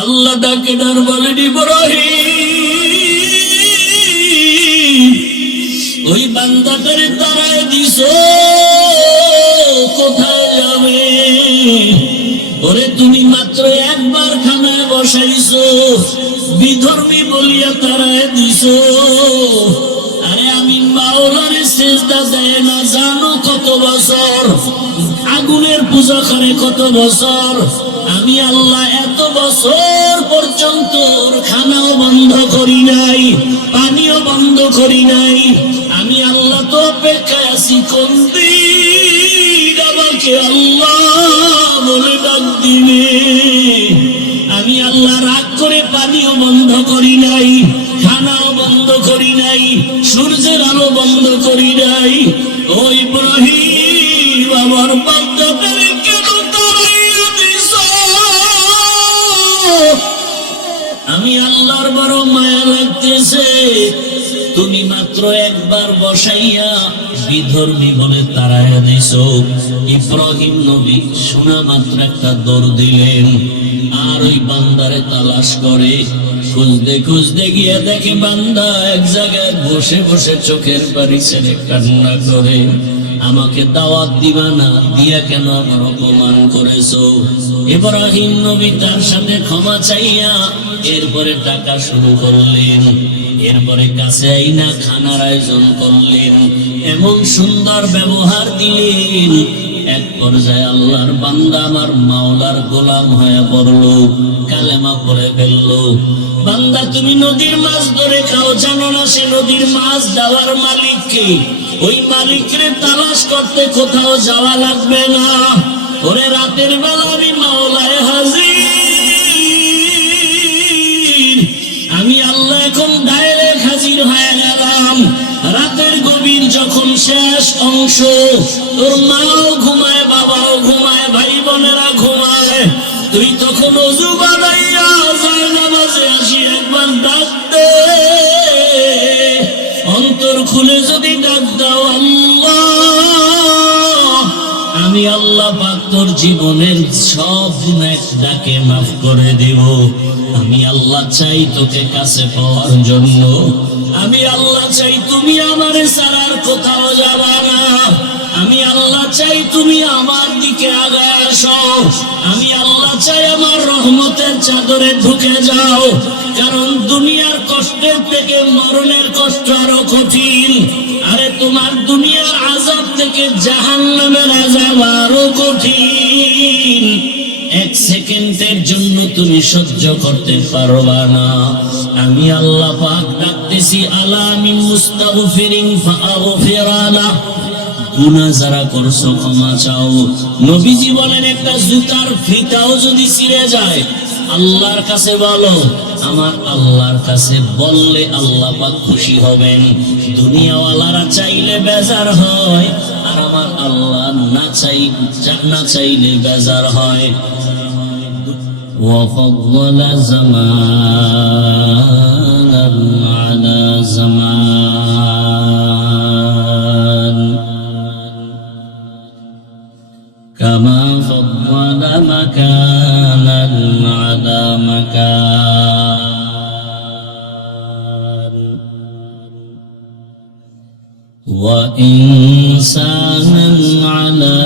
আল্লাহ ডাকে ডার বলেন ইব্রাহিম, ওই বান্দাটারে তারায় দিছো, কোথায় যাবে? ওরে তুমি মাত্র একবার খানায় বসাইছো, বিধর্মী বলিয়া তারায় দিছো। আরে আমি মাওলারে সিজদা দেয় না জানো কত বছর, আগুনের পূজা করে কত বছর। আমি আল্লাহ এত বছর পর্যন্ত খানাও বন্ধ করি নাই, পানিও বন্ধ করি নাই। আমি আল্লাহ তো অপেক্ষায় আছি কোন দিন আমাকে আল্লাহ বলে ডাক দিবে। আমি আল্লাহ রাগ করে পানিও বন্ধ করি নাই, খানাও বন্ধ করি নাই, সূর্যের আলো বন্ধ করি নাই। ও ইব্রাহিম, আমার বান্দাটারে কেন তাড়াইয়া দিছো? আমি আল্লাহর বড় মায়া লাগতেছে, তুমি মাত্র একবার বসাইয়া বিধর্মী বলে তাড়াইয়া দিছো। ইব্রাহিম নবী শোনা মাত্র একটা দৌড় দিলেন, আর ওই বান্দারে তালাশ করে খুঁজতে খুঁজতে গিয়ে দেখে বান্দা এক জায়গায় বসে বসে চোখের পানি ছেড়ে কান্না করে। আমাকে দাওয়াত দিবা না, দিয়া কেন আমার অপমান করেছো? ইব্রাহিম নবী তার সাথে ক্ষমা চাইয়া এরপরে টাকা শুরু করলেন, এরপরে কাছে আইনা খানার আয়োজন করলেন, এমন সুন্দর ব্যবহার দিলেন। এক পর্যায়ে আল্লাহর বান্দা আমার মাওলার গোলাম হয়ে পড়লো, কালেমা পড়ে ফেললো। বান্দা তুমি নদীর মাছ ধরে খাও, জানো না সে নদীর মাছ দেওয়ার মালিক কে? ওই মালিকরে তালাশ করতে কোথাও যাওয়া লাগবে না। ওরে রাতের বেলা আমি মাওলায় হাজির, আমি আল্লাহ এখন ডাইরেক্ট হাজির হয়ে গেলাম। রাতের গভীর যখন শেষ অংশ, তোর মাও ঘুমায়, বাবাও ঘুমায়, ভাই বোনেরা ঘুমায়, তুই তখন ওযু বানাইয়া যায় নামাজে আসি একবার ডাক দে। অন্তর খুলে যদি ডাক দাও আল্লাহ, আমি আল্লাহ পাক তোর জীবনের সব ডাকে মাফ করে দেব। আমি আল্লাহ চাই তোকে কাছে পাওয়ার জন্য, আমি আল্লাহ চাই তুমি আমারে ছাড়ার কোথাও যাবা না। আমি আল্লাহ চাই তুমি আমার দিকে আগায় আসো, আমি আল্লাহ চাই আমার রহমতের চাদরে ঢুকে যাও। কারণ দুনিয়ার কষ্টের থেকে মরণের কষ্ট আরো কঠিন। আরে তোমার দুনিয়ার আযাব থেকে জাহান্নামের আযাব আরো কঠিন। এক সেকেন্ডের জন্য তুমি সহ্য করতে পারবা না। আমি আল্লাহ পাক ডাকতেছি, আলা মিন মুস্তাগফিরিন ফাআগফিরালা। গুনাহ যারা করছো ক্ষমা চাও। নবীজি বলেন একটা জুতার ফিতাও যদি ছিঁড়ে যায় আল্লাহর কাছে বলো, আমার আল্লাহর কাছে বললে আল্লাহ পাক খুশি হবেন। দুনিয়াওয়ালারা চাইলে বেজার হয়, আর আমার আল্লাহ না চাইলে বেজার হয়। وفضل زمانا على زمان كما فضل مكانا على مكان وإنسانا على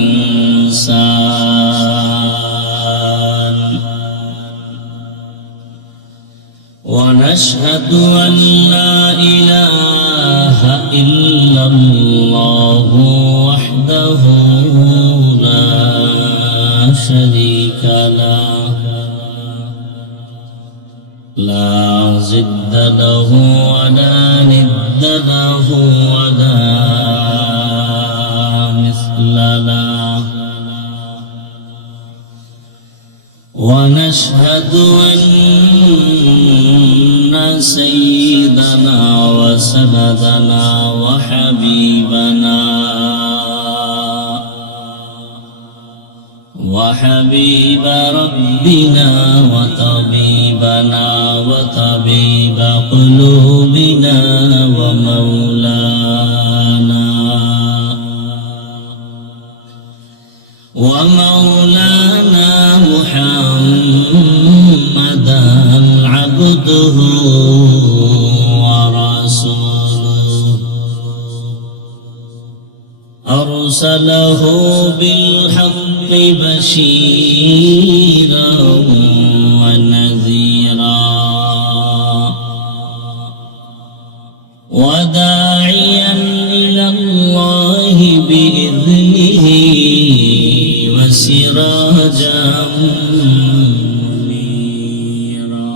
إنسان ونشهد أن لا إله إلا الله وحده لا شريك له لا ضد له ولا ند له ولا مثل له ونشهد أن سيدنا وسندنا وحبيب ربنا وطبيبنا وطبيب قلوبنا ومولانا محمد محمدا عبده ورسوله أرسله بالحق بشيرا ونذيرا وداعيا إلى الله بإذنه وسراجا منيرا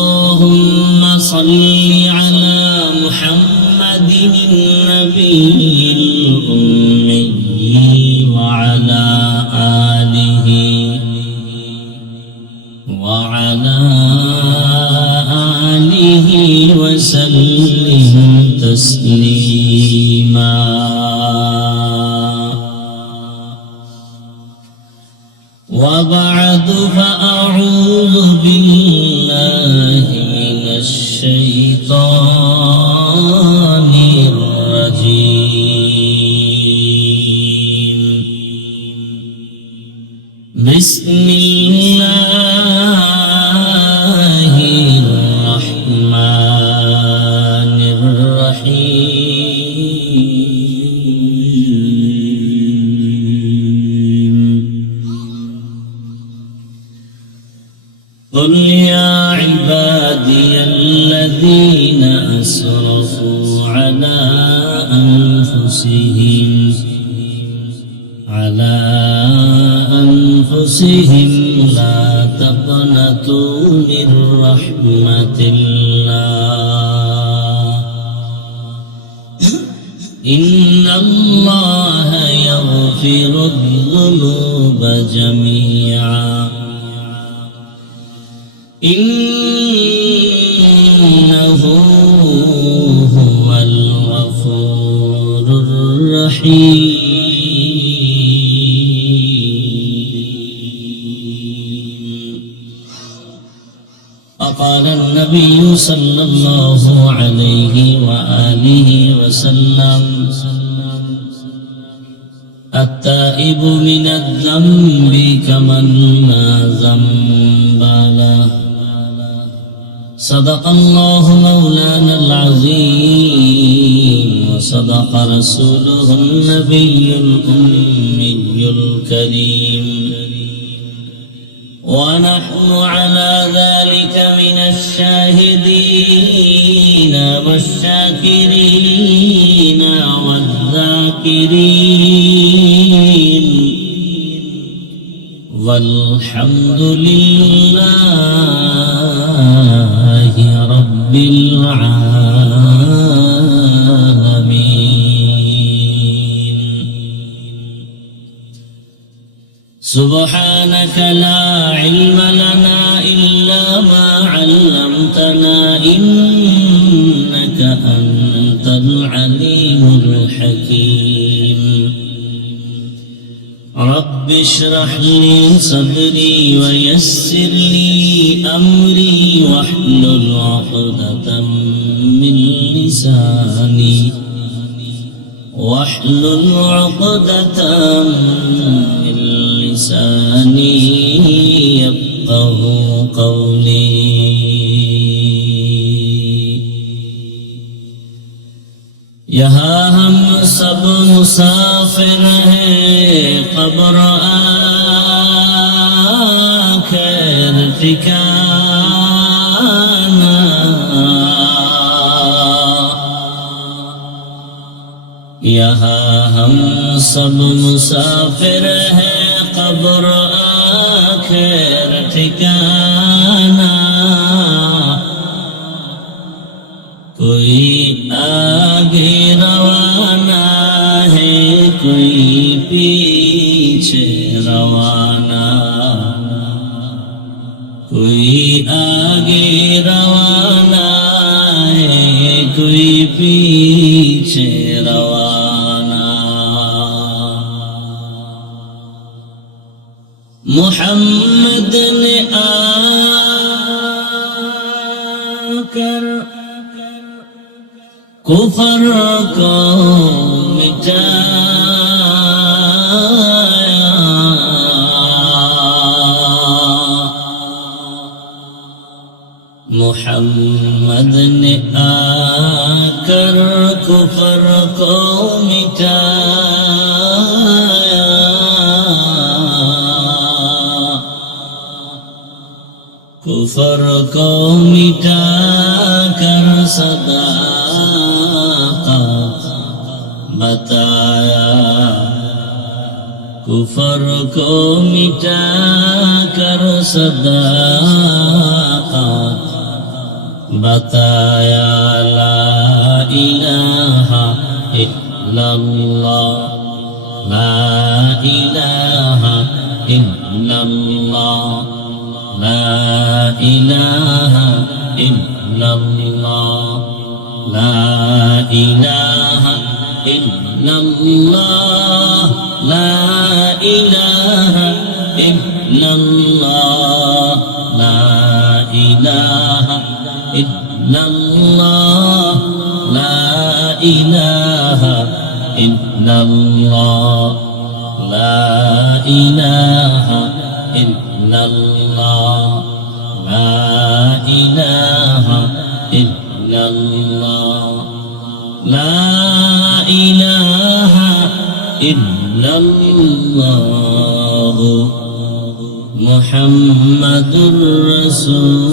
اللهم صل على محمد النبي الأمي وعلى آله وسلم تسليما وبعد فأعوذ بالله من الشيطان الرجيم بسم الله الرحمن الرحيم قل يا عبادي الذين أسرفوا على أنفسهم لا تقنطوا من رحمة الله إن الله يغفر الذنوب جميعا إنه هو الغفور الرحيم وقال النبي صلى الله عليه وآله وسلم التائب من الذنب كمن لا ذنب له صدق الله مولانا العظيم وصدق رسوله النبي الأمي الكريم ونحن على ذلك من الشاهدين والشاكرين والذاكرين والحمد لله رب العالمين سبحانك لا علم لنا إلا ما علمتنا إنك أنت العليم الحكيم رب اشرح لي صدري ويسر لي أمري واحلل عقدة من لساني من لساني يفقه قولي यहाँ हम सब मुसाफिर हैं कब्र आखिर ठिकाना यहाँ हम सब मुसाफिर हैं कब्र आखिर ठिकाना कोई आगे रवाना है कोई पीछे रवाना कोई आगे रवाना है कोई पीछे रवाना मोहम्मद ने आकर कुफर को मिटाया, मोहम्मद ने आकर कुफर को मिटाया, कुफर को मिटा कर सदाकत बताया, कुफर को मिटा कर सदाकत बताया, ला इलाहा इल्लल्लाह, ला इलाहा इल्लल्लाह, ला इलाहा इल्लल्लाह, ला इलाहा इल्लल्लाह, ला इलाहा इल्लल्लाह, ला इलाहा इल्लल्लाह, ला इलाहा इल्लल्लाह, ला इलाहा इल्लल्लाह, ला इलाहा इल्लल्लाह, ला इलाहा इल्लल्लाह, मुहम्मदुर रसूलुल्लाह।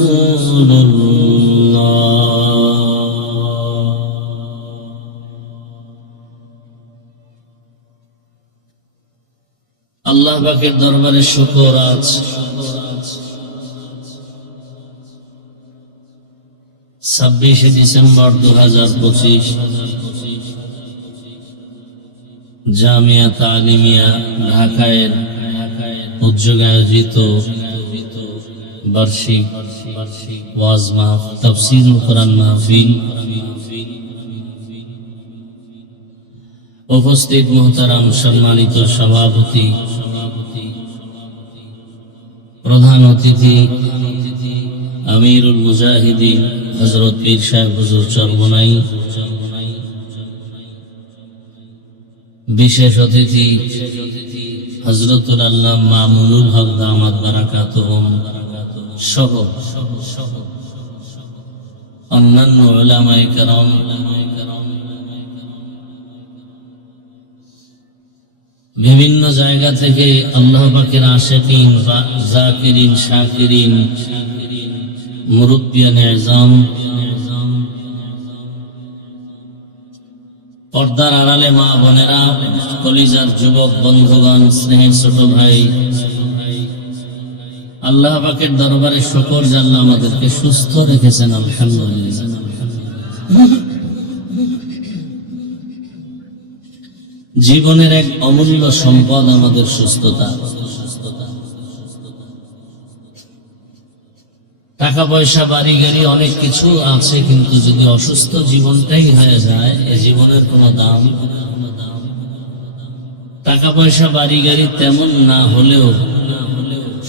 আল্লাহ পাকের দরবারে শুকর আজ 26 ডিসেম্বর 2025 জামিয়া তালিমিয়া ঢাকায় উদ্যোগে আয়োজিত বার্ষিক ওয়াজ মাহফিল, তাফসীরুল কোরআন মাহফিল, উপস্থিত মুহতারাম সম্মানিত সভাপতি, প্রধান অতিথি আমিরুল মুজাহিদিন হযরত পীর সাহেব হুজুর চরমনাই, বিশেষ অতিথি হযরতুল আল্লামা মামুনুল হক দামাত বারাকাতুহুম সহ অন্যান্য উলামায়ে কেরাম, বিভিন্ন জায়গা থেকে আল্লাহ পাকের আশিকিন, জাকিরিন, শাকিরিন, মুরব্বিয়ানে আযম, পর্দার আড়ালে মা বোনেরা, কলিজার যুবক বন্ধুগণ, স্নেহের ছোট ভাই, আল্লাহ পাকের দরবারে শুকর যে আল্লাহ আমাদেরকে সুস্থ রেখেছেন, আলহামদুলিল্লাহ। জীবনের এক অমূল্য সম্পদ আমাদের সুস্থতা। টাকা পয়সা বাড়ি গাড়ি অনেক কিছু আছে, কিন্তু যদি অসুস্থ জীবনটাই হয়ে যায়, এ জীবনের কোনো দাম। টাকা পয়সা বাড়ি গাড়ি তেমন না হলেও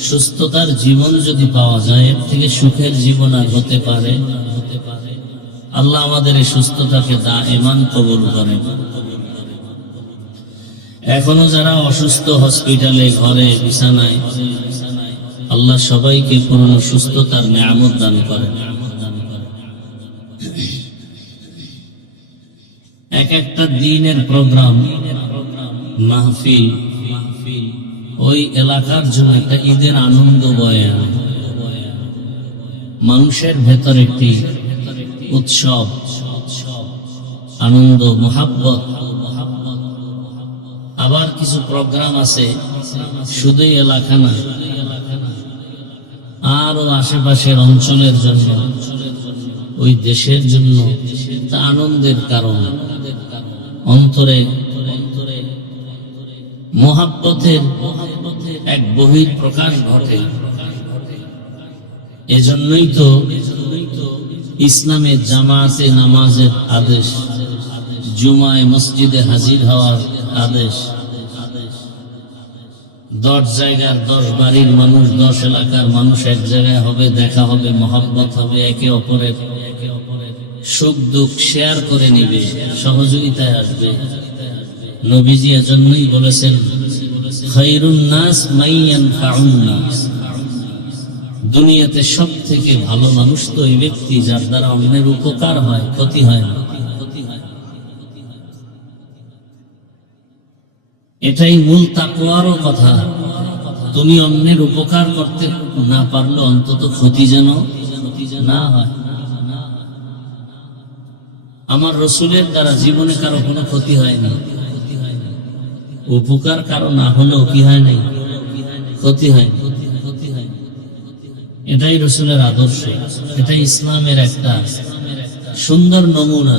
সুস্থতার জীবন যদি পাওয়া যায়, এর থেকে সুখের জীবন আর হতে পারে। আল্লাহ আমাদের এই সুস্থতাকে দাইমান কবুল করেন। এখনো যারা অসুস্থ, হসপিটালে, ঘরে, বিছানায়, আল্লাহ সবাইকে পূর্ণ সুস্থতার নিয়ামত দান করেন। এক একটা দিনের প্রোগ্রাম, মাহফিল ওই এলাকার জন্য একটা ঈদের আনন্দ বয়ে আনে। মানুষের ভেতর একটি উৎসব, আনন্দ, মোহাব্বত। আবার কিছু প্রোগ্রাম আছে শুধুই এলাকা না, আরো আশেপাশের অঞ্চলের জন্য, ওই দেশের জন্য তা আনন্দের কারণ। অন্তরে মোহাব্বতের এক বহির প্রকাশ ঘটে। এজন্যই তো ইসলামের জামাতে নামাজের আদেশ, জুমায় মসজিদে হাজির হওয়ার আদেশ। 10 জায়গার 10 বাড়ির মানুষ, 10 এলাকার মানুষ এক জায়গায় হবে, দেখা হবে, মহব্বত হবে, একে অপরের সুখ দুঃখ শেয়ার করে নিবে, সহযোগিতায় আসবে। নবীজি এজন্যই বলেছেন খায়রুন নাস মান ইয়ানফাউন নাস, দুনিয়াতে সব থেকে ভালো মানুষ তো ওই ব্যক্তি যার দ্বারা অন্যের উপকার হয়, ক্ষতি হয় না। এটাই মূল তাকওয়ারও কথা। তুমি অন্যের উপকার করতে না পারলে অন্তত ক্ষতি যেন না হয়। আমার রসুলের দ্বারা জীবনে কারো কোনো ক্ষতি হয়নি, উপকার কারো না হলেও কি হয় নাই, ক্ষতি হয়। এটাই রসুলের আদর্শ, এটাই ইসলামের একটা সুন্দর নমুনা।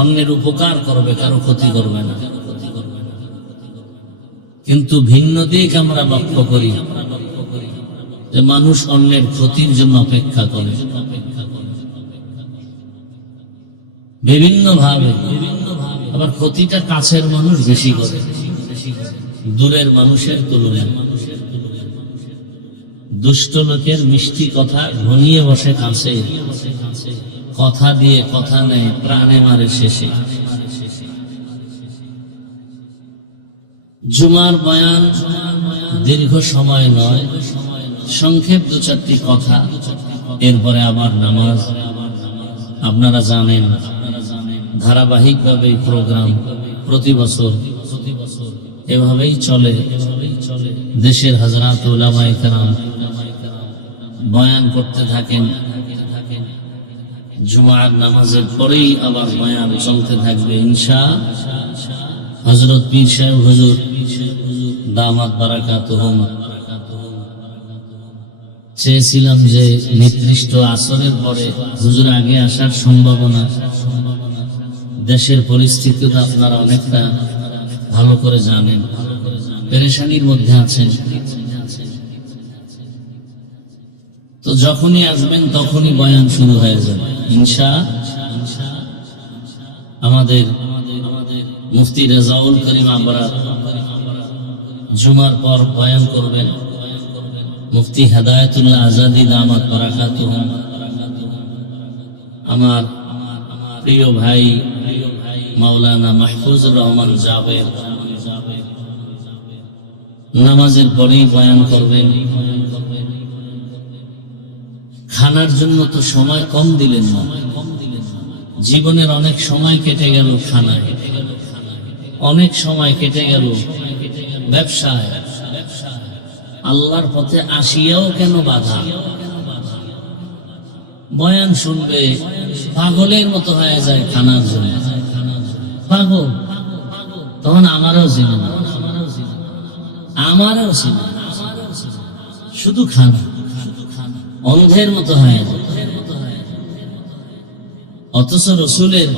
অন্যের উপকার করবে, কারো ক্ষতি করবে না। কিন্তু ভিন্ন দিক আমরা লক্ষ্য করি যে মানুষ অন্যের ক্ষতির জন্য অপেক্ষা করে বিভিন্ন ভাবে। আবার ক্ষতিটা কাছের মানুষ বেশি করে দূরের মানুষের তুলনায়। দুষ্ট লোকের মিষ্টি কথা ঘনিয়ে বসে কাছে, কথা দিয়ে কথা নেয়, প্রাণে মারে শেষে। জুমার বয়ান দীর্ঘ সময় নয়, সংক্ষেপ 2-4টি কথা, এরপরে আবার নামাজ। আপনারা জানেন ধারাবাহিকভাবে এই প্রোগ্রাম প্রতি বছর এভাবেই চলে। দেশের হযরত উলামায়ে কেরাম বয়ান করতে থাকেন, জুমার নামাজের পরেই আবার বয়ান চলতে থাকবে ইনশাআল্লাহ। হযরত পীর সাহেব হুজুর দামাত বারাকাতুহুম চেয়েছিলাম যে নির্দিষ্ট আসরের পরে হুজুর আগে আসার সম্ভাবনা। দেশের পরিস্থিতি তো আপনারা অনেকটা ভালো করে জানেন, পেরেশানির মধ্যে আছেন। তো যখনই আসবেন তখনই বয়ান শুরু হয়ে যাবে ইনশাআল্লাহ। আমাদের মুফতি রেজাউল করিম আবরার জুমার পর বয়ান করবেন। মুফতি হেদায়েতুল্লাহ আজাদি দামাত বারাকাতুহুম, আমার প্রিয় ভাই মাওলানা মাহফুজুর রহমান জাবের নামাজের পরেই বয়ান করবেন। খানার জন্য তো সময় কম দিলেন না, জীবনের অনেক সময় কেটে গেল খানায়, অনেক সময় কেটে গেল ব্যবসায়। আল্লাহর পথে আসিয়াও কেন বাধা? বয়ান শুনবে পাগলের মতো হয়ে যায় খানার জন্য, পাগল। তখন আমারও ছিল না, আমারও ছিল শুধু খানা, অন্ধের মতো হয়ে যায়। অথচ রসুলের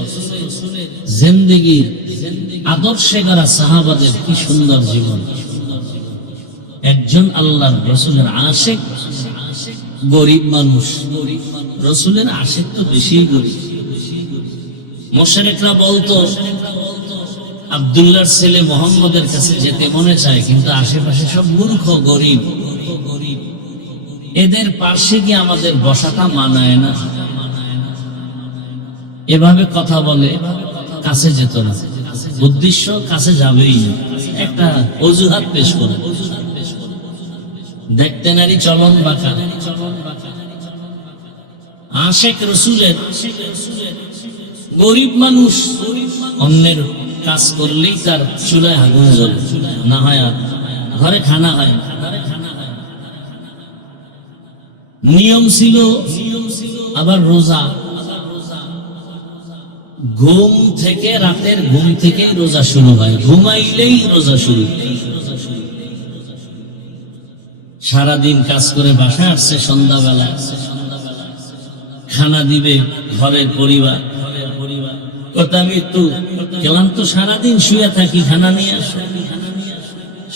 জিন্দেগির আদর্শে গড়া সাহাবাদের কি সুন্দর জীবন। একজন আল্লাহর রসুলের আশিক, গরিব মানুষ, রসুলের আশিক তো বেশি গরিব। মুশরিকরা বলতো আব্দুল্লাহর ছেলে মুহাম্মদের কাছে যেতে মনে চায়, কিন্তু আশেপাশে সব মূর্খ গরিব, এদের পাশে গিয়ে আমাদের বসাটা মানায় না। এভাবে কথা বলে, কাছে যেত না। উদ্দেশ্য কাছে যাবেই না, একটা অজুহাত পেশ করে। দেখতে নারী চলন বাঁকা। আশিক রসুলের গরিব মানুষ, অন্যের কাজ করলেই তার চুলায় আগুন জ্বলে, না হয় আর ঘরে খানা হয়। নিয়ম ছিল আবার রোজা, ঘুম থেকে, রাতের ঘুম থেকেই রোজা শুরু হয়, ঘুমাইলেই রোজা শুরু। সারাদিন কাজ করে বাসায় আসছে, সন্ধ্যাবেলা খানা দিবে ঘরের পরিবার। আমি একটু ক্লান্ত, সারাদিন শুয়ে থাকি, খানা নিয়ে আসো।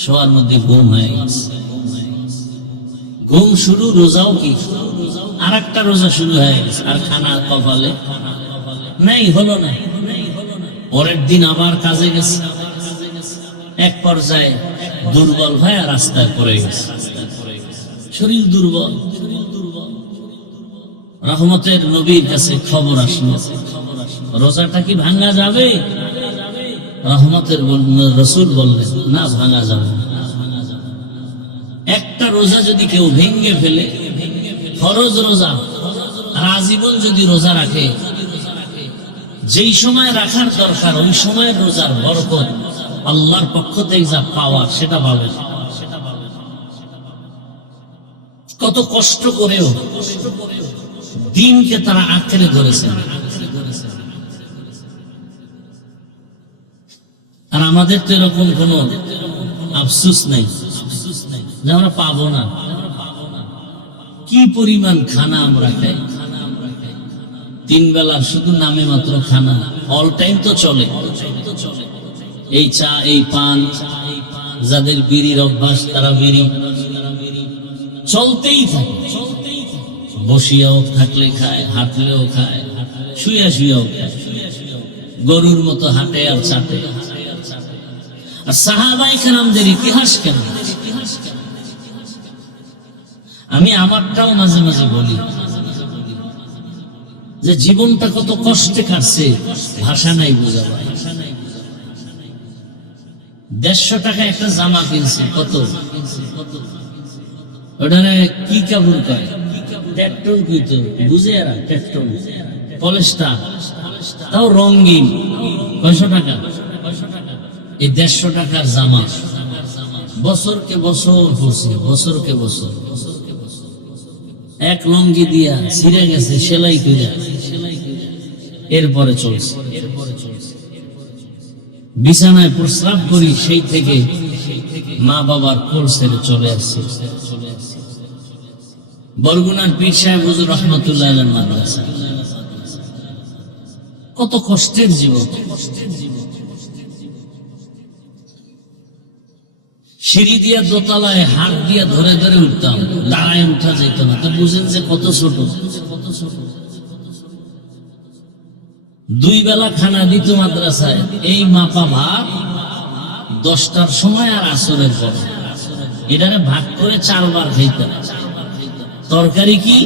শোয়ার মধ্যে ঘুম হয়ে গেছে, ঘুম শুরু, রোজাও কি আর একটা রোজা শুরু হয়ে গেছে, আর খানা কপালে নাই, হলো না। পরের দিন আবার কাজে গেছে, এক পর্যায়ে দুর্বল হয়ে রাস্তায় পড়ে গেছে, শরীর দুর্বল। রহমতের নবীর কাছে খবর আসলো, রোজাটা কি ভাঙা যাবে? রহমতের রাসূল বললেন, না ভাঙা যাবে না। একটা রোজা যদি কেউ ভেঙে ফেলে, ফরজ রোজা, আর আজীবন যদি রোজা রাখে, যেই সময় রাখার দরকার ওই সময়ের রোজার বরকত আল্লাহর পক্ষ থেকে যা পাওয়ার সেটা পাবে। কত কষ্ট করেও দিনকে তারা আঁকড়ে ধরেছেন। আর আমাদের তো এরকম কোন আফসোস নেই যে আমরা পাবো না। কি পরিমাণ খানা আমরা খাই, 3 বেলা শুধু নামে মাত্র খানা, অল টাইম তো চলে। এই চা, এই পান, যাদের বিড়ির অভ্যাস তারা বিড়ি চলতেই থাকে। বসিয়াও থাকলে খায়, হাঁটলেও খায়, শুয়া শুয়াও খায়, গরুর মতো হাঁটে আর চাটে। আর সাহাবায়ে কেরামদের ইতিহাস কেন? আমি আমারটাও মাঝে মাঝে বলি যে জীবনটা কত কষ্টে কাটছে, ভাষা নাই বোঝাবার। 150 টাকা একটা জামা কিনছে, কত ওটারে কি কাপড় কয়, টেকটন কইতো, বুঝে এরা টেকটন, পলেস্টার, তাও রঙিন। 500 টাকা। এই 150 টাকার জামা বছরকে বছর পরছে, বছরকে বছর। এক লঙ্গি দিয়া ছিঁড়ে গেছে, সেলাই কইরা এরপরে চলছে। বিছানায় প্রস্রাব করি, সেই থেকে মা বাবার কোল ছেড়ে চলে আসছে। বরগুনার পীর সাহেব হুজুর রহমতুল্লাহ আলাইহির মাদ্রাসা। কত কষ্টের জীবন। সিঁড়ি দিয়া দোতলায় হাত দিয়া ধরে ধরে উঠতাম, দাঁড়ায় উঠা যেত না। তো বুঝেন যে কত ছোট। 2 বেলা খানা দিত মাদ্রাসায়, এই মাপা ভাত 10টার সময় আর আসরের পর। এটারে ভাগ করে 4 বার খাইতাম। তরকারি কি?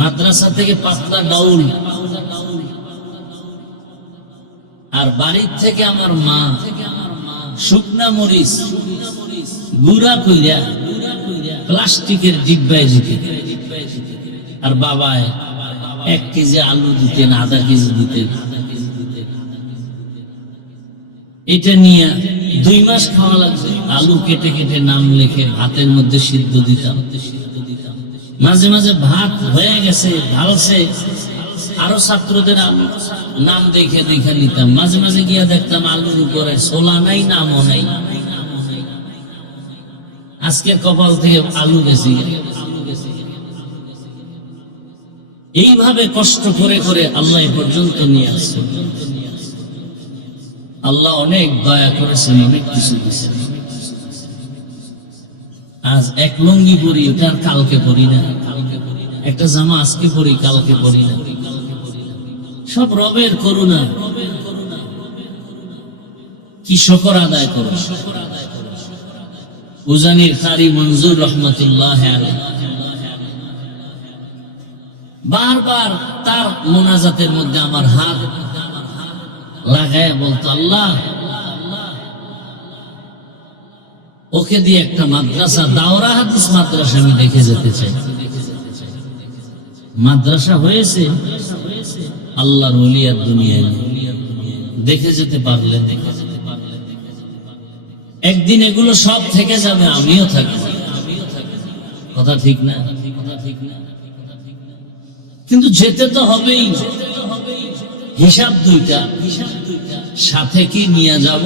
মাদ্রাসা থেকে পাতলা ডাউল, আর বাড়ির থেকে আমার মা শুকনা মরিচ গুঁড়া কইরা প্লাস্টিকের ডিব্বায় দিতে, আর বাবায় 1 কেজি আলু দিতেন, আধা কেজি দিতেন। এটা নিয়ে 2 মাস খাওয়া লাগছে। আলু কেটে কেটে নাম লিখে ভাতের মধ্যে সিদ্ধ দিতাম। মাঝে মাঝে ভাত হয়ে গেছে, ঢালছে, আরো ছাত্রদের নাম দেখে দেখে নিতাম। মাঝে মাঝে গিয়া দেখতাম আলুর উপরে ছোলা নাই, নামও নাই। আজকে কপাল থেকে আলু গেছে। এইভাবে কষ্ট করে করে আল্লাহ এ পর্যন্ত নিয়ে আসছে। আল্লাহ অনেক দয়া করেছেন, অনেক কিছু দিয়েছেন। আজ এক লুঙ্গি পরি, ওটা আর কালকে পরি না। একটা জামা আজকে পরি, কালকে পরি না। সব রবের করুণা। কি শকর আদায় করো। উজানির কারি মনজুর রহমতুল্লাহ আলাইহি বারবার তার মোনাজাতের মধ্যে আমার হাত লাগায় বলতো, আল্লাহ ওকে দিয়ে একটা মাদ্রাসা, দাওরা হাদিস মাদ্রাসা আমি দেখে যেতে চাই। মাদ্রাসা হয়েছে, আল্লাহর ওলিয়ার দুনিয়ায় দেখে যেতে পারলে একদিন এগুলো সব থেকে যাবে, আমিও থাকবো। কথা ঠিক না? কিন্তু যেতে তো হবেই। হিসাব 2টা, সাথে কি নিয়ে যাব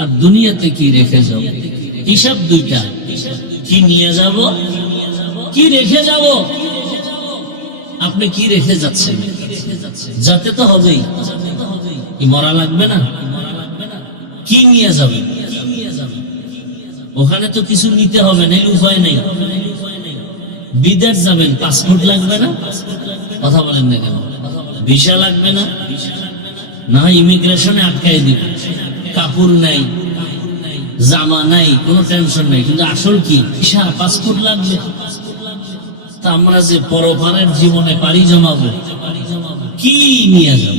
আর দুনিয়াতে কি রেখে যাব। হিসাব 2টা, কি নিয়ে যাব, কি রেখে যাব। আপনি কি রেখে যাচ্ছেন? যাতে তো হবেই। কি মরা লাগবে না? কি নিয়ে যাবে? ওখানে তো কিছু নিতে হবে না, উপায় নেই। বিদেশ যাবেন, পাসপোর্ট লাগবে না? কথা বলেন না কেন? ভিসা লাগবে না? না, ইমিগ্রেশনে আটকাই দিবে। কাপড় নাই, জামা নাই, কোনো টেনশন নাই। কিন্তু আসল কি? ভিসা, পাসপোর্ট লাগবে। তা আমরা যে পরপারের জীবনে পাড়ি জমাবো, কি নিয়ে যাব?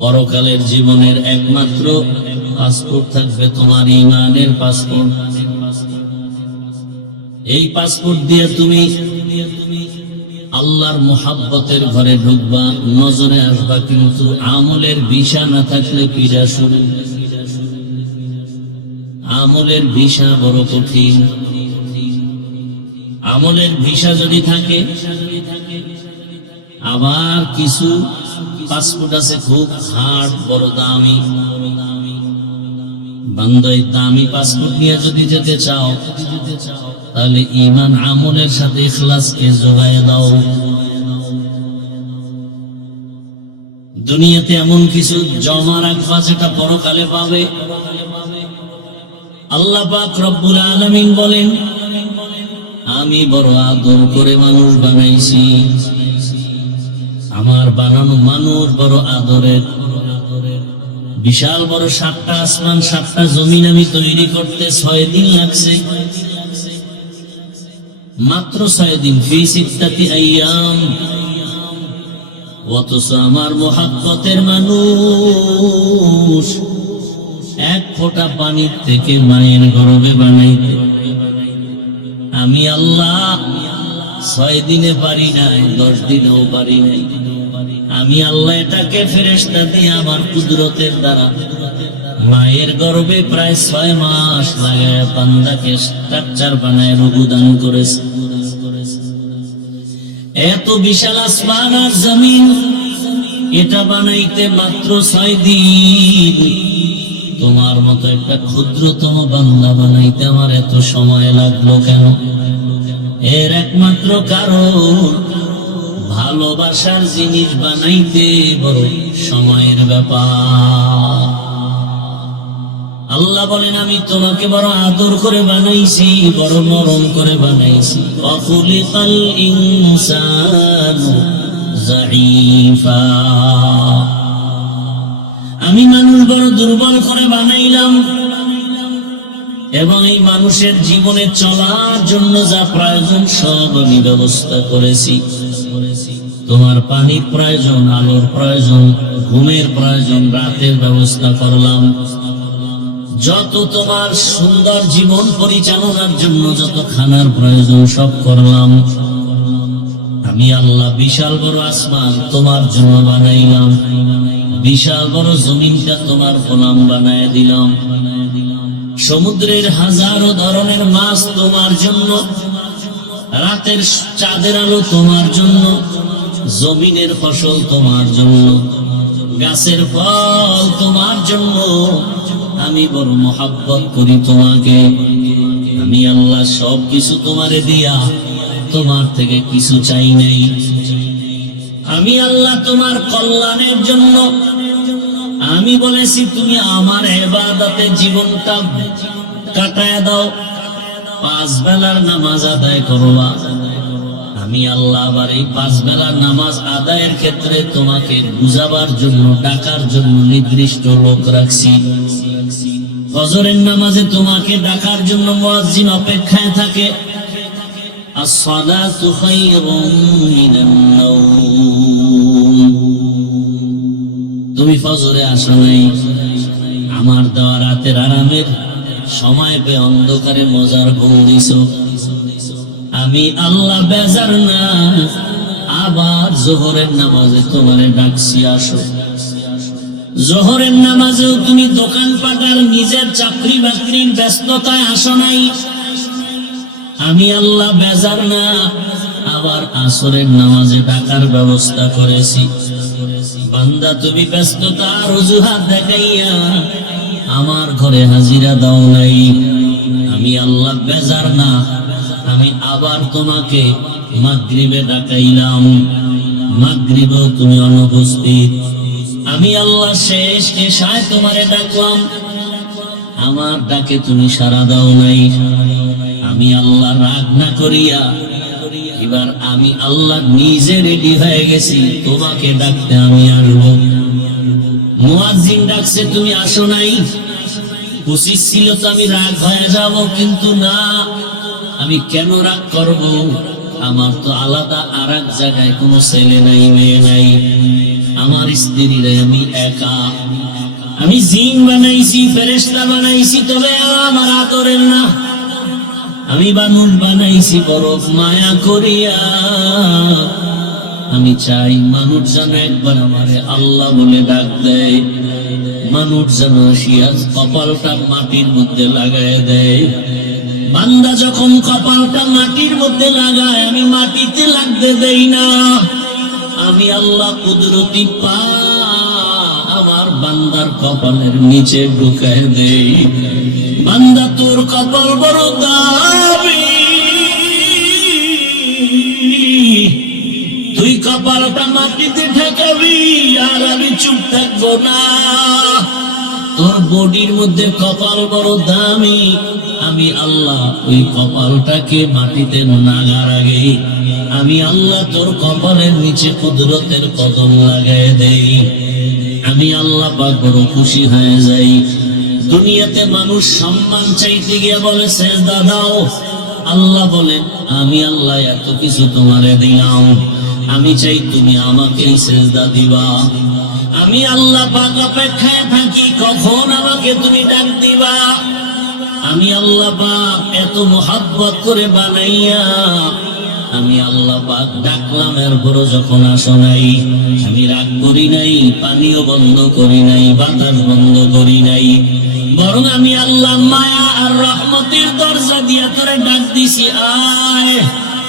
পরকালের জীবনের একমাত্র পাসপোর্ট থাকবে তোমার ঈমানের পাসপোর্ট। এই পাসপোর্ট দিয়ে তুমি আল্লাহর মুহাব্বতের ঘরে ঢুকবা, নজরে আসবা, কিন্তু আমলের ভিসা না থাকলে পীড়া শুরু। আমলের ভিসা বড় কঠিন। আমলের ভিসা যদি থাকে, আবার কিছু পাসপোর্ট আছে খুব হার্ড, বড় দামি। বান্দা দামি পাসপোর্ট নিয়ে যদি যেতে চাও, তাহলে ঈমান আমলের সাথে ইখলাসকে জোগায় দাও। দুনিয়াতে এমন কিছু জমা রাখবা যেটা পরকালে পাবে। আল্লাহ পাক রব্বুল আলামিন বলেন, আমি বড় আদর করে মানুষ বানাইছি। আমার বানানো মানুষ বড় আদরের। বিশাল বড় 7টা আসমান 7টা জমিন আমি তৈরি করতে 6 দিন লাগছে, মাত্র 6 দিন। ফি সিত্তাতি আইয়াম। অথচ আমার মুহাব্বতের মানুষ এক ফোঁটা পানির থেকে মায়ের গর্ভে বানাইতে আমি আল্লাহ 6 দিনে পারি নাই, 10 দিনেও পারি নাই। আমি আল্লাহ এটাকে ফেরেশতা দিয়ে আমার কুদরতের দ্বারা মায়ের গর্ভে প্রায় 6 মাস লাগায় বান্দাকে স্ট্রাকচার বানায় রূপ দান করেছে। এত বিশাল আসমান আর জমিন, এটা বানাইতে মাত্র 6 দিন। তোমার মতো একটা ক্ষুদ্রতম বান্দা বানাইতে আমার এত সময় লাগলো কেন? এর একমাত্র কারণ, ভালোবাসার জিনিস বানাইতে বড় সময়ের ব্যাপার। আল্লাহ বলেন, আমি তোমাকে বড় আদর করে বানাইছি, বড় মরম করে বানাইছি। অখুলিকাল ইনসানু যাঈফা। আমি মানুষ বড় দুর্বল করে বানাইলাম, এবং এই মানুষের জীবনে চলার জন্য যা প্রয়োজন সব আমি ব্যবস্থা করেছি। তোমার পানির প্রয়োজন, আলোর প্রয়োজন, ঘুমের প্রয়োজন, রাতের ব্যবস্থা করলাম। যত তোমার সুন্দর জীবন পরিচালনার জন্য যত খানার প্রয়োজন সব করলাম। আমি আল্লাহ বিশাল বড় আসমান তোমার জন্য বানাইলাম, বিশাল বড় জমিনটা তোমার গোলাম বানায় দিলাম। সমুদ্রের হাজারো ধরনের মাছ তোমার জন্য, রাতের চাঁদের আলো তোমার জন্য, জমিনের ফসল তোমার জন্য, গাছের ফল তোমার জন্য। আমি বড় মহব্বত করি তোমাকে। আমি আল্লাহ সব কিছু তোমারে দিয়া তোমার থেকে কিছু চাই নাই। আমি আল্লাহ তোমার কল্যাণের জন্য আমি বলেছি, তুমি আমার ইবাদতে জীবনটা কাটায় দাও, 5 বেলার নামাজ আদায় করবা। আমি আল্লাহ আবার এই 5 বেলার নামাজ আদায়ের ক্ষেত্রে তোমাকে বুঝাবার জন্য, ডাকার জন্য নির্দিষ্ট লোক রাখছি। ফজরের নামাজে তোমাকে ডাকার জন্য মুয়াজ্জিন অপেক্ষায় থাকে। as-salatu khayrun minan nawm। তুমি ফজরে আসো নাই, আমার দেওয়া রাতের আরামের সময় পেয়ে অন্ধকারে মজার ঘুম দিছো। আমি আল্লাহ বেজার না, আবার জোহরের নামাজে তোমারে ডাকছি, আসো। জোহরের নামাজেও তুমি দোকান পাটার নিজের চাকরি বাকরির ব্যস্ততায় আসো নাই। আমি আল্লাহ বেজার না, আবার আসরের নামাজে ডাকার ব্যবস্থা করেছি। বান্দা তুমি ব্যস্ততার অজুহাত দেখাইয়া আমার ঘরে হাজিরা দাও নাই। আমি আল্লাহ বেজার না, আমি আবার তোমাকে মাগরিবে ডাকাইলাম, মাগরিবেও তুমি অনুপস্থিত। আমি আল্লাহ শেষ এশায় তোমারে ডাকলাম, আমার ডাকে তুমি সাড়া দাও নাই। আমি আল্লাহ রাগ না করিয়া এবার আমি আল্লাহ নিজে রেডি হয়ে গেছি তোমাকে ডাকতে। আমি আসবো। মুয়াজ্জিন ডাকছে, তুমি আসো নাই। উচিত ছিল তো আমি রাগ হয়ে যাব, কিন্তু না। আমি কেন রাগ করব? আমার তো আলাদা আর এক জায়গায় কোনো ছেলে নাই, মেয়ে নাই, আমার স্ত্রীরে আমি একা। আমি জিন বানাইছি, ফেরেশতা বানাইছি, তবে আমার আদরের না। আমি মানুষ বানাইছি বড় মায়া করিয়া। আমি চাই মানুষ যেন একবার আমারে আল্লাহ বলে ডাক দেয়, মানুষ যেন আসিয়া কপালটা মাটির মধ্যে লাগায় দেয়। বান্দা যখন কপালটা মাটির মধ্যে লাগায়, আমি মাটিতে লাগতে দেই না। আমি আল্লাহ কুদরতি পা আমার বান্দার কপালের নিচে ঢুকায় দেই। বান্দা তোর কপাল বড় দামি, তুই কপালটা মাটিতে ঠেকাবি, আর আমি চুপ থাকবো না। তোর বডির মধ্যে কপাল বড় দামি, আমি আল্লাহ ওই কপালটাকে মাটিতে নাগার আগে আমি আল্লাহ তোর কপালের নিচে কুদরতের কদম লাগাই দেই। আমি আল্লাহ পাক বড় খুশি হয়ে যাই। দুনিয়াতে মানুষ সম্মান চাইতে গিয়ে বলে সেজদা দাও, আল্লাহ বলেন আমি আল্লাহ এত কিছু তোমারে দিলাম, আমি চাই তুমি আমাকেই সেজদা দিবা। আমি আল্লাহ পাক অপেক্ষায় থাকি কখন আমাকে তুমি ডাক দিবা। আমি আল্লাহ পাক এত মোহাব্বত করে বানাইয়া আমি আল্লাহ পাক ডাকলাম, এরপরও যখন আসো নাই, আমি রাগ করি নাই, পানিও বন্ধ করি নাই, বাতাস বন্ধ করি নাই, বরং আমি আল্লাহ মায়া আর রহমতের দরজা দিয়া তোরে ডাক দিছি, আয়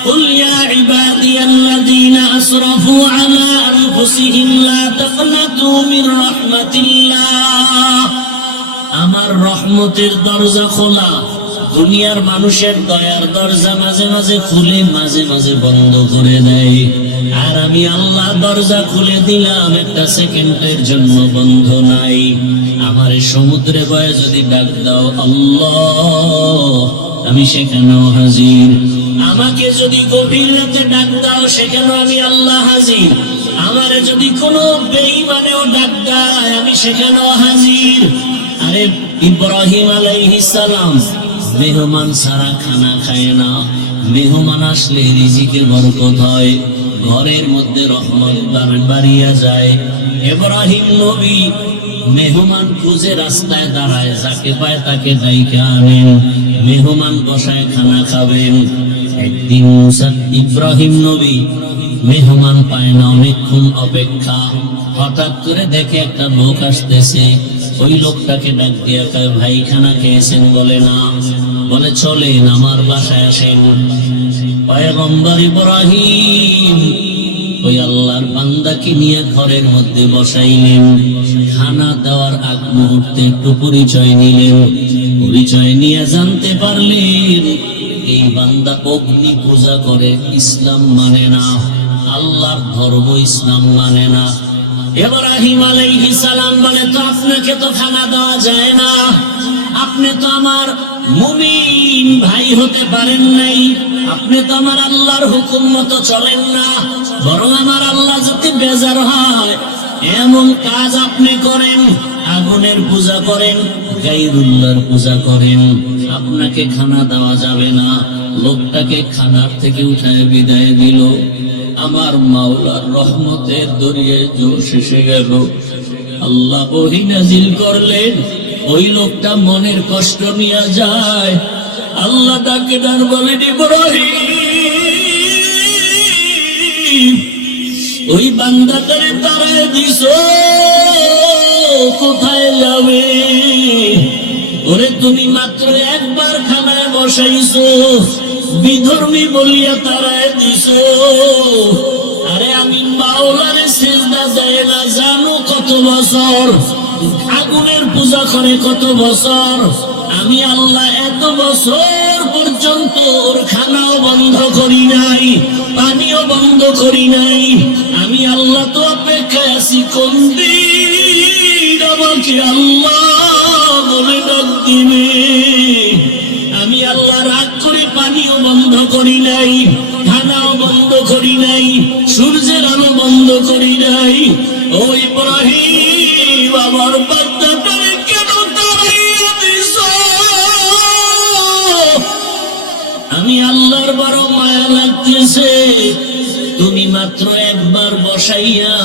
قل يا عبادي الذين أسرفوا على أنفسهم لا تقنطوا من رحمة الله। আমার রহমতের দরজা খোলা। দুনিয়ার মানুষের দয়ার দরজা মাঝে মাঝে খুলে, মাঝে মাঝে বন্ধ করে দেয়, আর আমি আল্লাহ দরজা খুলে দিলাম, একটা সেকেন্ডের জন্য বন্ধ নাই। আমার সমুদ্রে বয়ে যদি ডাক দাও আল্লাহ, আমি সেখানেও হাজির। আমাকে যদি গভীর রাতে ডাক দাও, সেখানেও আমি আল্লাহ হাজির। আমারে যদি কোনো বেঈমানেও ডাক দেয়, আমি সেখানেও হাজির। আরে ইব্রাহিম আলাইহিস সালাম মেহমান ছাড়া খানা খায় না। মেহমান আসলে রিজিকে বরকত হয়, ঘরের মধ্যে রহমত বাড়িয়া যায়। ইব্রাহিম নবী মেহমান খুঁজে রাস্তায় দাঁড়ায়, যাকে পায় তাকে ডাইকে আনেন, মেহমান বসায় খানা খাবেন। একদিন ইব্রাহিম নবী মেহমান পায় না, অনেকক্ষণ অপেক্ষা। হঠাৎ করে দেখে একটা লোক আসতেছে, ওই লোকটাকে ডাক দিয়া কয়, ভাই খানা খেয়েছেন? বলে না। বলে চলেন আমার বাসায় আসেন। পয়গম্বর ইব্রাহিম ওই আল্লাহর বান্দাকে নিয়ে ঘরের মধ্যে বসাইলেন। খানা দেওয়ার আগ মুহূর্তে একটু পরিচয় নিলেন। পরিচয় নিয়ে জানতে পারলেন এই বান্দা অগ্নি পূজা করে, ইসলাম মানে না, আল্লাহর ধর্ম ইসলাম মানে না। ইব্রাহিম আলাইহিস সালাম বলে, তো আপনাকে তো খানা দেওয়া যায় না, আপনি তো আমার মুমিন ভাই হতে পারেন নাই, আপনি তো আমার আল্লাহর হুকুম মতো চলেন না, বরং আমার আল্লাহ যাতে বেজার হয় এমন কাজ আপনি করেন, আগুনের পূজা করেন, গায়রুল্লাহর পূজা করেন, আপনাকে খানা দেওয়া যাবে না। লোকটাকে খানার থেকে উঠায় বিদায় দিল। আমার মাওলার রহমতের দরিয়ায় জোশ এসে গেল। আল্লাহ ওহী নাজিল করলেন, ওই লোকটা মনের কষ্ট নিয়ে যায়। আল্লাহ ডাকে ডার বলেন, ইব্রাহিম ওই বান্দাটারে তাড়ায় দিছো, কোথায় যাবে? ওরে তুমি মাত্র একবার খানায় বসাইছো, বিধর্মী বলিয়া তাড়ায় দিছো। আরে আমি মাওলারে সিজদা দেয় না জানো কত বছর, আগুনের পূজা করে কত বছর। আমি আল্লাহ এত বছর পর্যন্ত ওর খানাও বন্ধ করি নাই, পানিও বন্ধ করি নাই। আমি আল্লাহ তো অপেক্ষায় আছি কোন দিন আমাকে আল্লাহ বলে ডাক দিবে। আমি আল্লাহ রাগ করে পানিও বন্ধ করি নাই, খানাও বন্ধ করি নাই, সূর্যের আলো বন্ধ করি নাই। ও ইব্রাহিম আমার বান্দাটারে কেন তাড়াইয়া দিছো? আমি আল্লাহর বড় মায়া লাগতেছে। বসাইয়া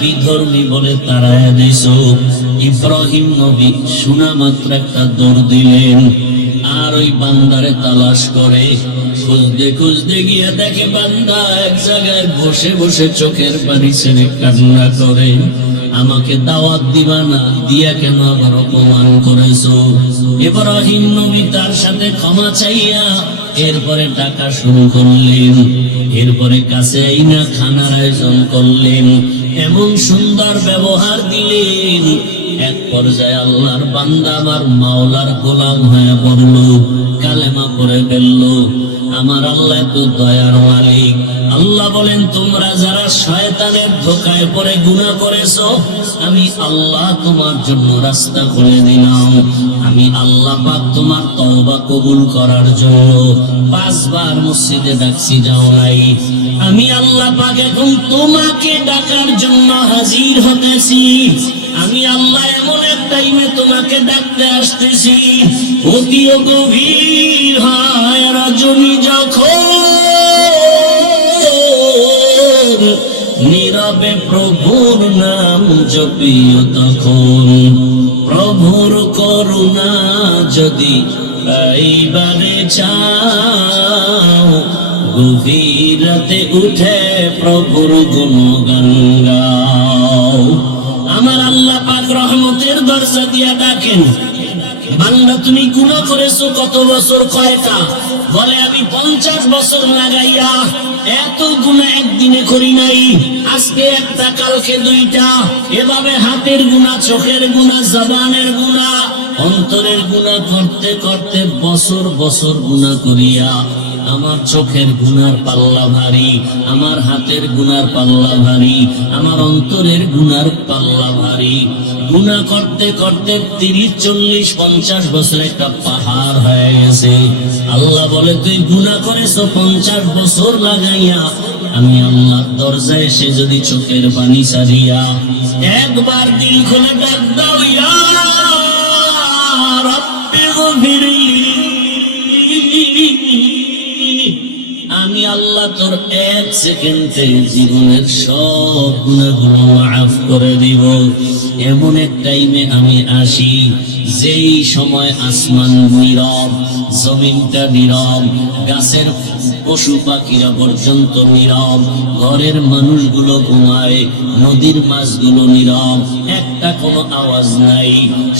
বিধর্মী বলে তাড়াইয়া দিছো। ইব্রাহিম নবী শোনা মাত্র একটা দৌড় দিলেন, আর ওই বান্দারে তালাশ করে খুঁজতে খুঁজতে গিয়ে দেখে বান্দা এক জায়গায় বসে বসে চোখের পানি ছেড়ে কান্না করে। আমাকে দাওয়াত দিবা না, দিয়া কেন আবার অপমান করেছো? ইব্রাহিম নবী তার সাথে ক্ষমা চাইয়া এরপরে টাকা শুরু করলেন, এরপরে কাছে আইনা খানার আয়োজন করলেন, এমন সুন্দর ব্যবহার দিলেন। এক পর্যায়ে আল্লাহর বান্দা আমার মাওলার গোলাম হয়ে পড়ল, কালেমা পড়ে ফেলল। আমার আল্লাহ তো দয়ার মালিক। আল্লাহ বলেন, তোমরা যারা শয়তানের ধোকায় পড়ে গুনাহ করেছো, আমি আল্লাহ তোমার জন্য রাস্তা খুলে দিলাম। আমি আল্লাহ পাক তোমার তওবা কবুল করার জন্য 5 বার মসজিদে ডাকছি, যাও নাই। আমি আল্লাহ পাক এখন তোমাকে ডাকার জন্য হাজির হতেছি। আমি আল্লাহ এমন এক টাইমে তোমাকে ডাকতে আসতেছি, অতিও গভীর হয় রজনী যখন নীরবে প্রভুর নাম জপিও তখন। প্রভুর করুণা যদি পাইবারে চাও, গভীর রাতে উঠে প্রভুর গুণগান গাও। আমার আল্লাহ পাক রহমতের দরজা দিয়া ডাকেন, বান্দা তুমি গুনাহ করেছো কত বছর? কয়টা? বলে আমি 50 বছর লাগাইয়া এত গুনাহ একদিনে করি নাই। আজকে একটা, কালকে 2টা, এভাবে হাতের গুনাহ, চোখের গুনাহ, জবানের গুনাহ, অন্তরের গুনাহ করতে করতে বছর বছর গুনাহ করিয়া আমার চোখের গুনার পাল্লা ভারী, আমার হাতের গুনার পাল্লা ভারী, আমার অন্তরের গুনার পাল্লা ভারী। গুনাহ করতে করতে 30, 40, 50 বছর একটা পাহাড় হয়ে গেছে। আল্লাহ বলে, তুই গুনাহ করেছো 50 বছর লাগাইয়া, আমি আল্লাহর দরজায় এসে যদি চোখের পানি ছাড়িয়া একবার দিল খুলে ডাক দাও, ইয়া রাব্বি গফিরলি, আমি আল্লাহ তোর 1 সেকেন্ডে জীবনের সব গুনাহগুলো মাফ করে দিব। এমন এক টাইমে আমি আসি যেই সময় আসমান নীরব, জমিনটা নীরব, গাছের পশু পাখিরা পর্যন্ত নীরব, ঘরের মানুষগুলো ঘুমায়, নদীর মাছগুলো নীরব, একটা কোনো আওয়াজ নাই।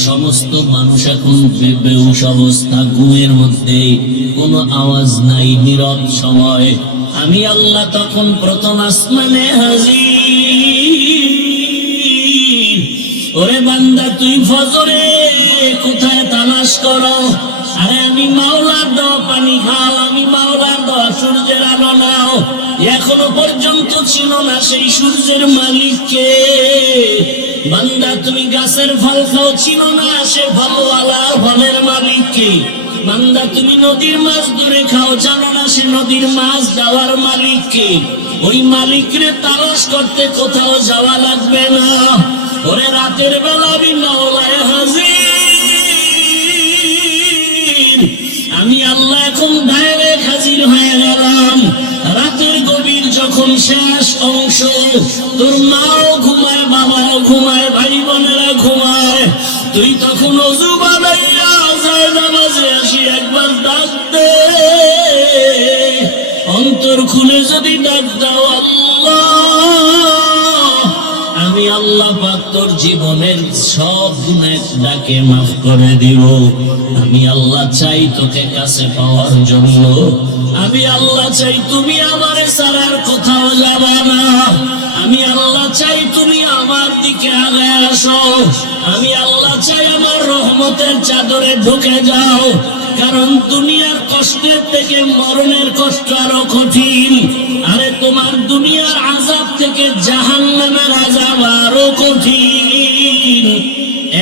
সমস্ত মানুষ এখন বেহুশ অবস্থা, ঘুমের মধ্যে, কোনো আওয়াজ নাই, নীরব সময়। আমি আল্লাহ তখন প্রথম আসমানে হাজির। ওরে বান্দা, তুই ফজরে কোথায় তালাশ করো? আরে আমি মাওলার দেওয়া পানি খাও, আমি মাওলার দেওয়া সূর্যের আলো নাও। এখনো পর্যন্ত ছিল না সেই সূর্যের মালিককে। বান্দা, তুমি গাছের ফল খাও, ছিল না সে ফলওয়ালা ফলের মালিককে। বান্দা, তুমি নদীর মাছ ধরে খাও, জানো না সে নদীর মাছ দেওয়ার মালিককে। ওই মালিকরে তালাশ করতে কোথাও যাওয়া লাগবে না। ওরে রাতের বেলা আমি মাওলায় হাজির। আমি আল্লাহ এখন ডাইরেক্ট হাজির হয়ে গেলাম। রাতের গভীর যখন শেষ অংশ, তোর মাও ঘুমায়, বাবাও ঘুমায়, ভাই বোনেরা ঘুমায়, তুই তখন ওযু বানাইয়া যায় নামাজে আসি একবার ডাক দে। অন্তর খুলে যদি ডাক দাও, আল্লাহ, আমি আল্লাহ পাক তোর জীবনের সব গুনাহ ডাকে মাফ করে দিব। আমি আল্লাহ চাই তোকে কাছে পাওয়ার জন্য। আমি আল্লাহ চাই তুমি আমারে ছাড়ার কোথাও যাবা না। আমি আল্লাহ চাই তুমি আমার দিকে আগে আসো। আমি আল্লাহ চাই আমার রহমতের চাদরে ঢুকে যাও। কারণ দুনিয়ার কষ্টের থেকে মরণের কষ্ট আরো কঠিন। আরে তোমার দুনিয়ার আযাব থেকে জাহান্নামের আযাব আরো কঠিন।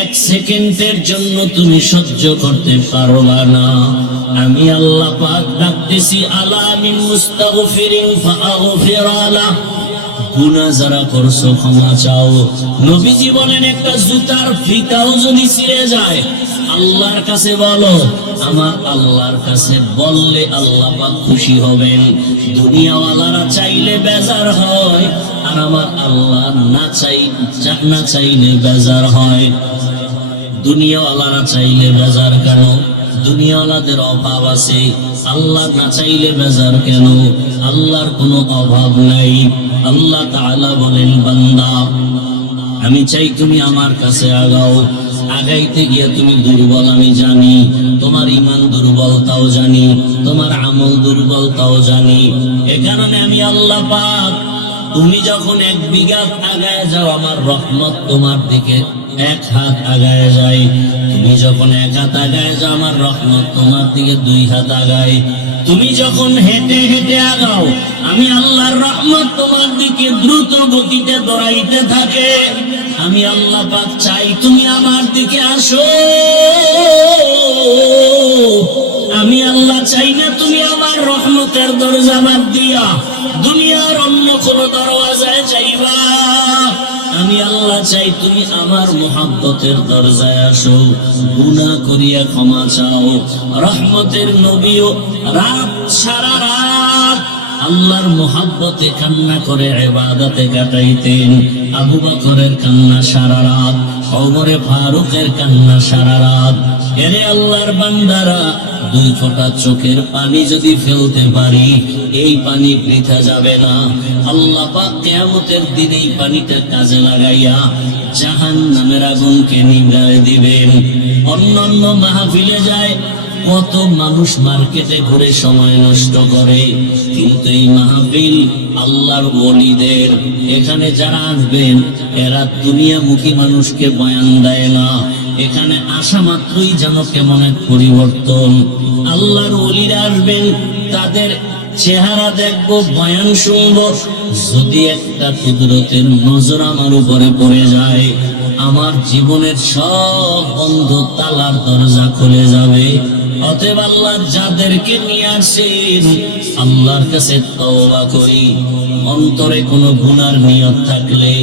1 সেকেন্ডের জন্য তুমি সহ্য করতে পারবা না। আমি আল্লাহ পাক ডাকতেছি, আলা মিন মুস্তাগফিরিন ফাআগফির লাহ। গুনাহ যারা করছো ক্ষমা চাও। নবীজি বলেন একটা জুতার ফিতাও যদি ছিঁড়ে যায় আল্লাহর কাছে বলো, আমার আল্লাহর কাছে বললে আল্লাহ পাক খুশি হবেন। দুনিয়াওয়ালারা চাইলে বেজার হয়, আর আমার আল্লাহ না চাইলে বেজার হয়। দুনিয়াওয়ালারা চাইলে বেজার কেন? দুনিয়াওয়ালাদের অভাব আছে, আল্লাহ না চাইলে বেজার কেন? আল্লাহর কোনো অভাব নাই। আল্লাহ তাআলা বলেন, বান্দা আমি চাই তুমি আমার কাছে আগাও। আগাইতে গিয়ে তুমি দুর্বল আমি জানি, তোমার ঈমান দুর্বল তাও জানি, তোমার আমল দুর্বল তাও জানি। এ কারণে আমি আল্লাহ পাক তুমি যখন 1 বিঘা আগায় যাও আমার রহমত তোমার দিকে 1 হাত আগায় যায়। তুমি যখন 1 হাত আগায় যাও আমার রহমত তোমার দিকে 2 হাত আগায়। তুমি যখন হেঁটে হেঁটে আগাও আমি আল্লাহর রহমত তোমার দিকে দ্রুত গতিতে দৌড়াইতে থাকে। আমি আল্লাহ পাক চাই তুমি আমার দিকে আসো। আমি আল্লাহ চাই না তুমি আমার রহমতের দরজা বাদ দিয়া দুনিয়ার অন্য কোন দরওয়াজায় যাইবা। আমি আল্লাহ চাই তুমি আমার মুহাব্বতের দরজায় আসো, গুনাহ করিয়া ক্ষমা চাও। রহমতের নবীও রাত সারা রাত আল্লাহর মুহাব্বতে কান্না করে ইবাদতে কাটাইতেন। আবু বকরের কান্না সারা রাত, ওমরে ফারুকের কান্না সারা রাত। এরে আল্লাহর বান্দারা, 2 ফোঁটা চোখের পানি যদি ফেলতে পারি এই পানি বৃথা যাবে না। আল্লাহ পাক কিয়ামতের দিন এই পানিটা কাজে লাগাইয়া জাহান্নামের আগুনকে নিভিয়ে দিবেন। অন্যান্য মাহফিলে যায় কত মানুষ মার্কেটে ঘুরে সময় নষ্ট করে, কিন্তু এই মাহফিল আল্লাহর ওলিদের। এখানে যারা আসবেন এরা দুনিয়ামুখী মানুষকে বয়ান দেয় না, এখানে আসা মাত্রই যেন কেমন এক পরিবর্তন। আল্লাহর ওলিরা আসবেন, তাদের চেহারা দেখবো, বয়ান শুনবো, যদি একটা কুদরতের নজর আমার উপরে পড়ে যায় আমার জীবনের সব বন্ধ তালার দরজা খুলে যাবে। অতএব আল্লাহ যাদেরকে নিয়ে আসেন আল্লাহর কাছে তওবা করি। অন্তরে কোনো গুনার নিয়ত থাকলে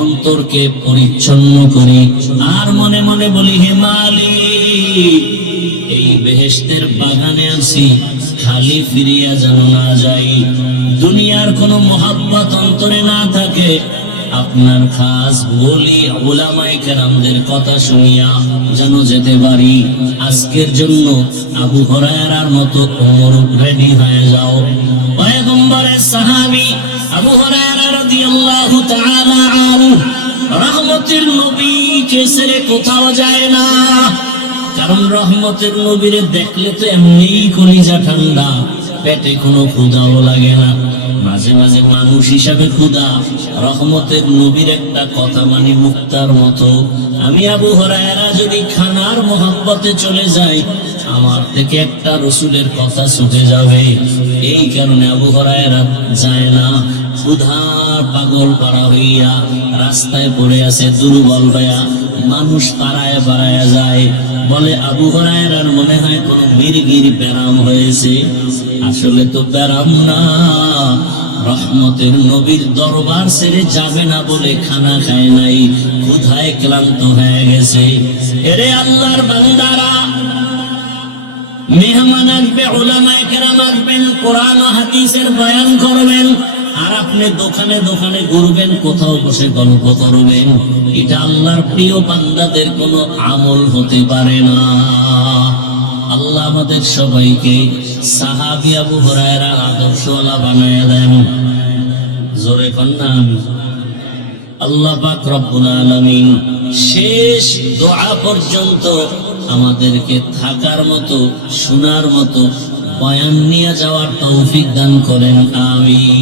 অন্তরকে পরিচ্ছন্ন করি, আর মনে মনে বলি, হে মালিক এই বেহেশতের বাগানে আছি, খালি ফিরিয়া যেন না যাই। দুনিয়ার কোনো মহাব্বত অন্তরে না থাকে, আপনার খাস বলি উলামায়ে কেরামদের কথা শুনিয়া যেন যেতে পারি। আজকের জন্য আবু হুরায়রার মতো ওমর রেডি হয়ে যাও। পয়গম্বরের সাহাবী আবু হুরায়রা রাদিয়াল্লাহু তাআলা আনহু রহমতের নবীকে ছেড়ে কোথাও যায় না, কারণ রহমতের নবীরে দেখলে তো এমনিই কলিজা ঠান্ডা, পেটে কোনো ক্ষুধাও লাগে না। মাঝে মাঝে মানুষ হিসাবে ক্ষুধা, রহমতের নবীর একটা কথা মানে মুক্তার মতো। আমি আবু হুরায়রা যদি খানার মোহাব্বতে চলে যাই আমার থেকে একটা রসুলের কথা ছুটে যাবে। এই কারণে আবু হুরায়রা যায় না। ক্ষুধার পাগল পারা হইয়া রাস্তায় পড়ে আছে দুর্বল হইয়া, মানুষ পাড়ায় পাড়ায় যায়, বলে আবু হুরায়রার মনে হয় কোন মির্গির ব্যারাম হয়েছে। আসলে তো ব্যারাম না, রহমতের নবীর দরবার ছেড়ে যাবে না বলে খানা খায় নাই, ক্ষুধায় ক্লান্ত হয়ে গেছে। এরে আল্লাহর বান্দারা, মেহমান আসবে, উলামায়ে কেরাম আসবেন, কোরআন ও হাদিসের বয়ান করবেন, আর আপনি দোকানে দোকানে ঘুরবেন, কোথাও বসে গল্প করবেন। এটা আল্লাহর প্রিয় বান্দাদের কোনো আমল হতে পারে না। আল্লাহ আমাদের সবাইকে সাহাবী আবু হুরায়রার আদর্শওয়ালা বানায় দেন। জোরে কন্যা আল্লাহ পাক রব্বুল আলামিন শেষ দোয়া পর্যন্ত আমাদেরকে থাকার মতো, শোনার মতো, বয়ান নিয়ে যাওয়ার তৌফিক দান করেন। আমিন।